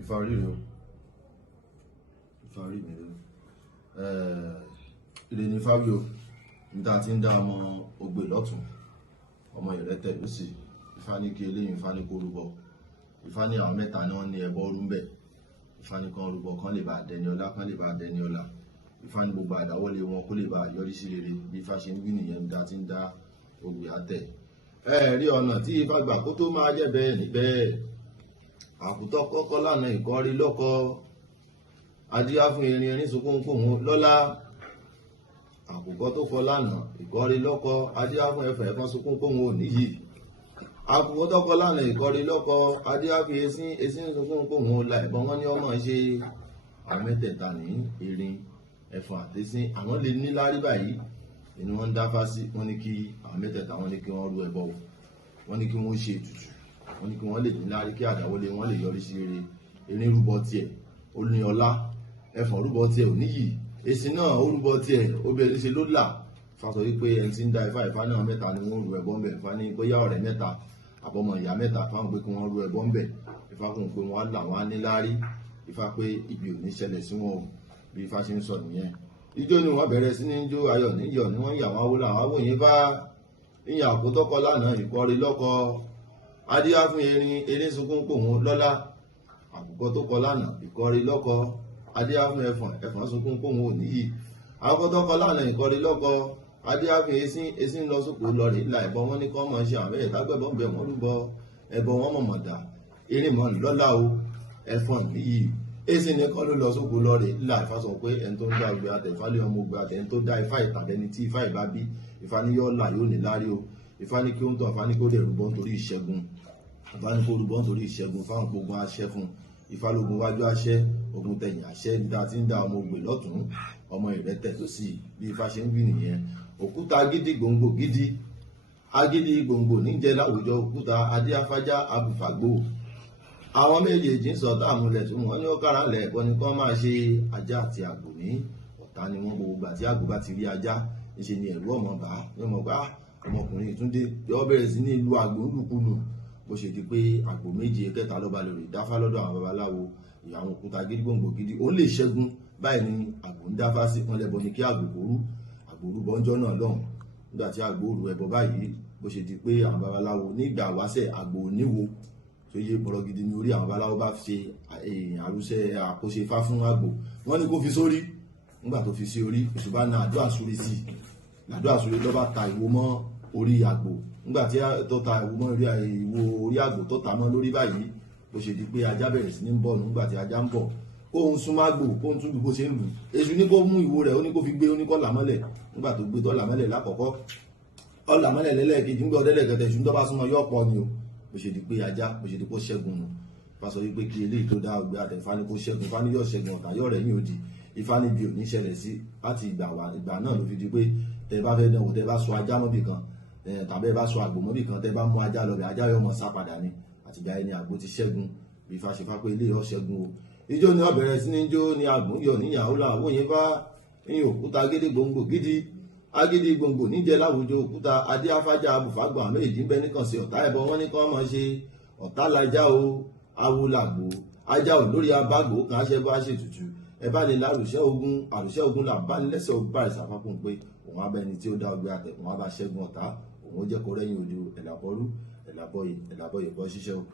Ifá orí rẹ o, Ifá orí mi rẹ o. Ire ni Ifá wí o, níta ti ń dá ọmọ Ogbè lọ́tún, ọmọ Ìrẹ́tẹ̀ lósì. Ifá ní kí eléyìí, Ifá ní kó rúbọ. Ifá ní àwọn mẹ́ta ni wọ́n ní ẹbọ rú ń bẹ̀. Ifá ní kan rúbọ, kan lè bá dẹni ọlá, kan lè bá dẹni ọlá. Ifá ní gbogbo àdáwọ́lé wọn kó lè bá yọrí sí rere. Bí Ifá ṣe ń wí nìyẹn, níta ti ń dá Ogbè àtẹ̀. Rí ọ̀nà tí Ifá gbà kó tó máa jẹ́ bẹ́ẹ̀ níbẹ̀. Àkùtọ̀ kọ́kọ́ lánàá ìkọ́rí lọ́kọ, adíyá fún erin sunkún kóhun lọ́lá. Àkùkọ tó kọ lánàá ìkọ́rí lọ́kọ, adíyá fún ẹfẹ̀ kan sunkún kóhun òníyì. Àkùkọ tó kọ lánàá ìkọ́rí lọ́kọ, adíyá fún esín sunkún kóhun ọ̀la. Ìbọn wọn ní ọmọ ṣe àmẹ́tẹ̀ẹ̀ta ní erin, ẹ̀fọn àtẹ́sín. Àwọn lè ní lárí báyìí ni wọ́n ń dáfá sí. Wọ́n ní kí àwọn mẹ́tẹ̀ẹ̀ta wọ́n ní kí wọ́n rú ẹbọ, wọ́n ní kí wọ́n ṣe ètùtù, wọ́n ní kí wọ́n lè ní lárí, kí àdáwọ́lé wọ́n lè yọrí sí rere. Erin rúbọ tiẹ̀ ó ní ọlá, ẹ̀fọn rúbọ tiẹ̀ ò níyì, èsì náà ó rúbọ tiẹ̀ obìnrin ṣe ló là. Ifá sọ wípé ẹni tí ń dá Ifá náà mẹ́ta ni wọ́n rú ẹbọ ń bẹ̀. Ifá ní bóyá ọ̀rẹ́ mẹ́ta àbọ̀mọ ìyá mẹ́ta fáwọn pé kí wọ́n rú ẹbọ ń bẹ̀. Ifá kún pé wọ́n á là wọ́n á ní lárí. Ifá pé ibi ò ní ṣẹlẹ̀ sí wọn o, bí Ifá ṣe ń sọ nìyẹn. Ijó ni wọ́n bẹ̀rẹ̀ sí ní jó, ayọ̀ níyọ̀ ni wọ́n yà wọ́n wó làwọn wò yín bá. Ìyàn àkótọ́kọ lánàá ìkọ́rí lọ́kọ, adíyá fún erin sunkún kóhun lọ́lá. Àkùkọ tó kọ lánàá ìkọ́rí lọ́kọ, adíyá fún ẹfọ̀n sunkún kóhun òníyì. Àkótọ́kọ lánàá ìkọ́rí lọ́kọ, adíyá fún esín lọ sóko lọ rè la. Ìbọn wọn ní kọ́ mọ̀ ṣe àmẹ́ ìdágbẹ́bọ̀ ń bẹ̀ wọ́n rúbọ ẹbọ wọn mọ̀mọ̀ dà. Erin mọ̀ lọ́lá o, ẹfọ̀n níyì. Esín ní kọ́ ló lọ sóko lọ rè la. Ifá sọ pé ẹni tó ń dá Ogbè àtẹ̀, Ifá lé ọmọ Ogbè àtẹ̀, ẹni tó dá Ifá ìtàdẹni tí Ifá ìbá bí. Ifá ní yọ́ là yóò ní lárí o. Ifá ní kí ó ń tọ́, Ifá ní kó dẹ̀ rúbọ nítorí ìṣẹ́gun. Ifá ní kó rúbọ nítorí ìṣẹ́gun fáwọn gbogbo aṣẹ́ fún. Ifá lógun wájú aṣẹ́, ogun tẹ̀yìn aṣẹ́. Níta ti ń dá ọmọ Ogbè lọ́tún, ọmọ Ìrẹ́tẹ̀ lósì. Bí Ifá ṣe ń wí nìyẹn. Òkúta gidi gbòǹgbò gidi, agídí gbòǹgbò níjẹ́ láwùjọ òkúta, adíáfájá abùfàgbò. Àwọn méjèèjì ń sọ̀tá àmúlẹ̀ tó wọ́n ní ó kára lẹ̀ ẹ̀kọ́ ni kán máa ṣe. Ajá àti àgbò ní ọ̀tá ni wọ́n. Gbogbo ìgbà tí àgbò bá ti rí ajá, níṣe ni ẹ̀rù ọmọ bá yóò mọ̀ pé ọmọkùnrin ìtúndé yọ bẹ̀rẹ̀ sí ní ìlú àgbò ńlùkulù. Bó ṣe di pé àgbò méje kẹta ló ba lè rí dáfá lọ́dọ̀ àwọn babaláwo. Ìyàwó òkúta gidi gbòǹgbò gidi ó lè ṣẹ́gun. Báyìí ni àgbò ń dáfá sí. Wọ́n lẹ́bọ ni kí àgbò kó rú. Àgbò rúbọ ńjọ́ náà lọ́hùn. Nígbà tí àgbò rú ẹbọ báyìí, bó ṣe di pé àwọn babaláwo nígbà wáṣẹ̀ àgbò níwo tó yé bọ̀rọ̀ gidi ní orí. Àwọn babaláwo bá ṣe àrùsẹ àkóṣe Ifá fún àgbò. Wọ́n ní kó fi sórí. Nígbà tó fi sí orí, èṣù bá na àdó àsúrí sí. Àdó àsúrí ló bá ta ìwo mọ́ orí àgbò. Nígbà tí tó ta ìwo mọ́ orí àgbò tó ta mọ́ lórí báyìí, bó ṣe di pé ajá bẹ̀rẹ̀ sí ní ń bọ̀. Nígbà tí ajá ń bọ̀, kóhun súnmọ́ àgbò, kóhun tún bó ṣe ń lù. Èṣù ní kó mú ìwo rẹ̀, ó ní kó fi gbé, ó ní kó là mọ́lẹ̀. Nígbà tó gbé tó là mọ́lẹ̀ lákọ̀ọ́kọ́, ó là mọ́lẹ̀ lẹ́lẹ́kejì, ń gbọ́ ọdẹ́lẹ̀kẹtẹ̀ ṣùgbọ́n tó bá súnmọ́ yọ̀ pọ̀ ni o. Bó ṣe di pé ajá, bó ṣe di pé ó ṣẹ́gun nù. Ifá sọ wípé kí eléyìí tó dá Ogbè àtẹ̀, Ifá ní kó ṣẹ́gun. Ifá ní yóò ṣẹ́gun ọ̀tá, yóò rẹ̀ yín òdì. Ifá ní bí ò ní ṣẹlẹ̀ sí. Láti ìgbà náà ló fi di pé tẹ bá fẹ́ dánwò, tẹ bá sọ ajá mọ́bì kan tàbí ẹ bá sọ àgbò mọ́bì kan, tẹ bá mú ajá lọ bẹ̀, ajá yóò mọ̀ sá padà ni. Àtìgbà ẹni àgbò ti ṣẹ́gun. Bí Ifá ṣe fá pé eléyìí ó ṣẹ́gun o. Ijó ni ó bẹ̀rẹ̀ sí ní jó ni àgbò yọ̀ níyàwó làwọn yẹn bá ní òkúta gidi gbòǹgbò gidi, agídí gbòǹgbò níjẹ́ láwùjọ òkúta, adíáfájá abùfàgbà. Méjì ń bẹ nìkan sí ọ̀tá ẹbọ. Wọ́n ní kí wọ́n máa ṣe ọ̀tá lajá o, awo làgbò. Ajá ò lórí abágbò kan aṣẹ́ bá ṣe tutù. Ẹ bá lè lárùṣẹ́ ogun là bá ní lẹ́sẹ̀ ọgbà ìsàfákùn pé òun á bá ẹni tí ó dá Ogbè àtẹ̀, òun á bá ṣẹ́gun ọ̀tá, òun ó jẹ́ kó rẹ́yìn òde ẹ̀làbọ̀rú ẹ̀làbọ̀yè bọ́ ṣiṣẹ́ o.